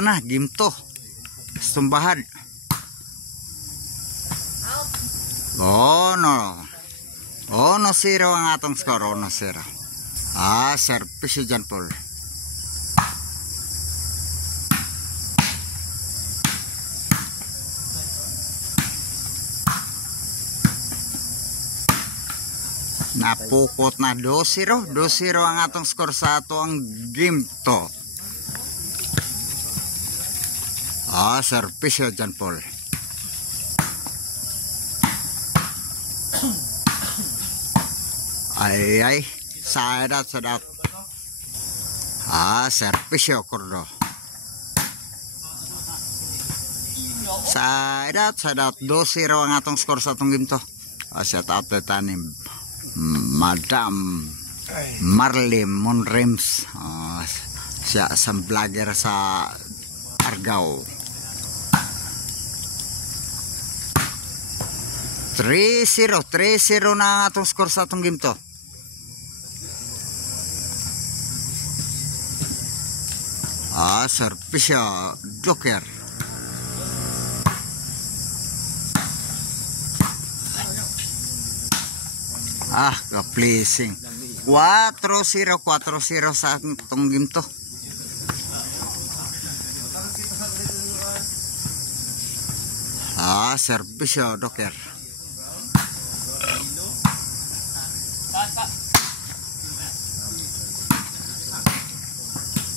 game to. Stumbahan. Oh no 0 ang atong score. 1-0. Service dyan Paul. Napukot na 2-0 ang atong score sa ato ang game to. Service dyan Paul. Ay sadat service kurdo. Sadat 2-0 ang atong score sa atong game to. Shout out to tanim Madam Marley Monrems, siya isang vlogger sa Argao. 3-0 na ang atong score sa atong game to. Service Joker. Ka-pleasing. 4-0 sa atong game to. Service Joker.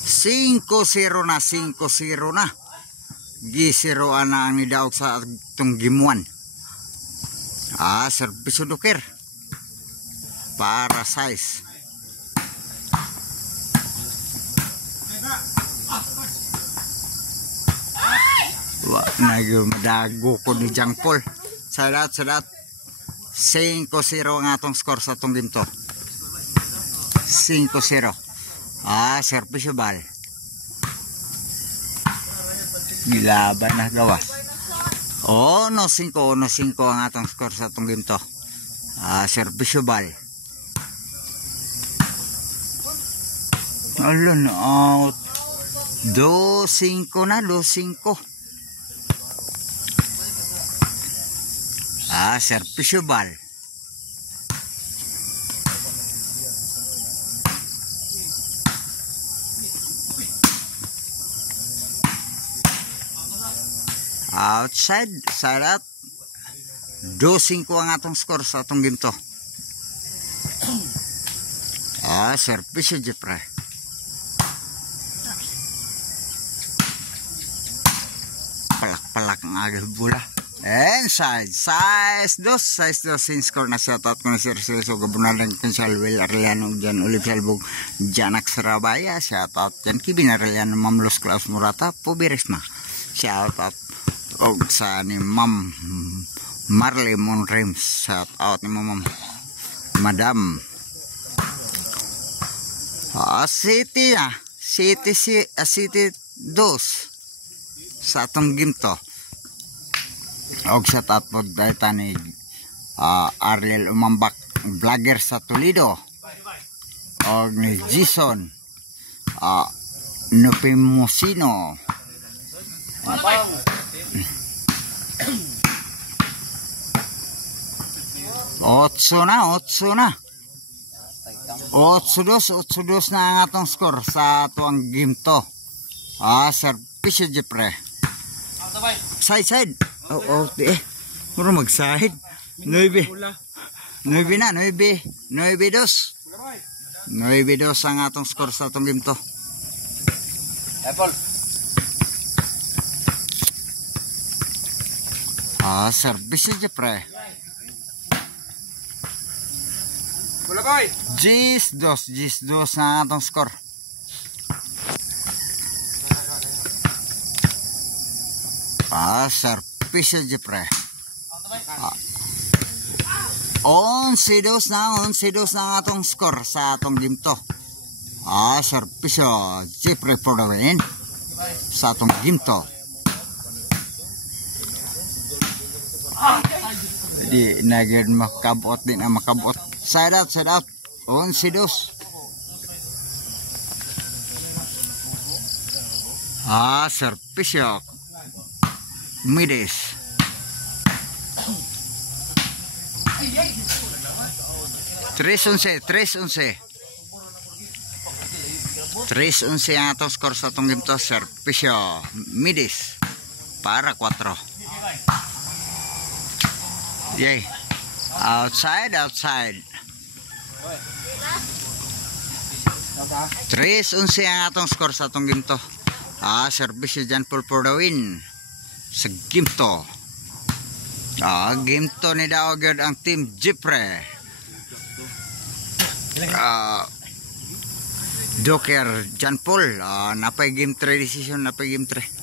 Cinco 0 na. Gisiro ana ang nidaog sa atong game 1. Service Joker. Para size. Nagmadago ko ni Jang Paul. Sadat 5-0 ang atong score sa atong game to. 5-0. Service ball. Gilaban na gawas. 1-5 ang atong score sa atong game to. Service ball. Out. 2-5 na. Service ball. Outside. Sadat 2-5 ang atong score sa atong game to. Service Jepre. Palak ang agil bola. Inside. Size 2 sin score na shoutout ko na si Sergio Gabunalan Consalwell Arellano dyan Ulip Salbog Janak Sarabaya. Shoutout dyan Kibin Arellano Mamlos Klaus Murata Pubiris na. Shoutout sa ni Ma'am Marley Monrems. Shoutout ni Ma'am Madam City 2 sa atong game to. Shout out po dahil ni Ariel Umambak vlogger sa Toledo. Ni Jason Nopimosino. 8 na. 8-2 na ang atong score sa atong game to. Service Jepre. Side. Muro mag-side. 9 na. 9-2 ang atong score sa atong game to. Service Jepre. Gis 2 ang atong score. Service Jepre. 11-2 na ang atong score sa atong game to. Service Jepre for the win sa atong game to. Di nagad makabot din ang makabot. Side out. 11-2. Servisyo. Midis. 3-11, 3-11. 3-11 ang atong score sa itong game to. Servisyo. Midis. Para 4. Yay. Outside. 3-11 ang atong score sa itong game to. Servisyo dyan for the win. Sa game to. Game to ni Daogod ang team Jipre. Docker John Paul napay game 3 decision, napay game 3.